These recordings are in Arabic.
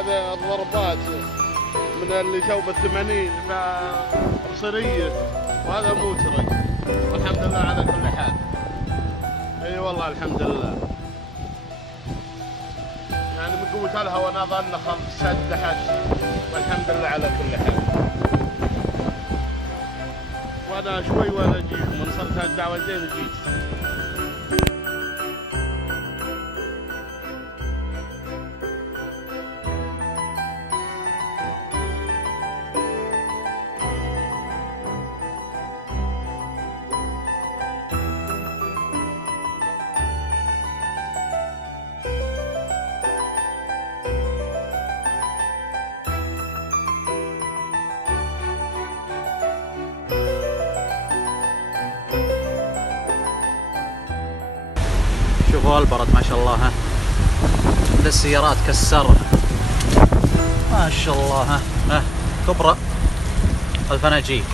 هذا الضربات من اللي تو ب80 بصريه، وهذا مو ترك. والحمد لله على كل حال. اي والله الحمد لله. يعني من قوة الهواء نظل سدحت، والحمد لله على كل حال. وانا شوي وانا اجيكم، من صرت هالدعوتين جيت. شوفوا البرد ما شاء الله. ها السيارات كسرها ما شاء الله. ها كبرى الفناجيل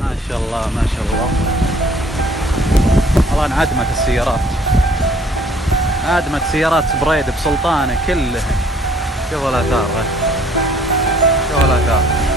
ما شاء الله ما شاء الله. والله انعدمت السيارات، انعدمت سيارات بريد بسلطانة كلها. شوفوا الاثار، شوفوا الاثار.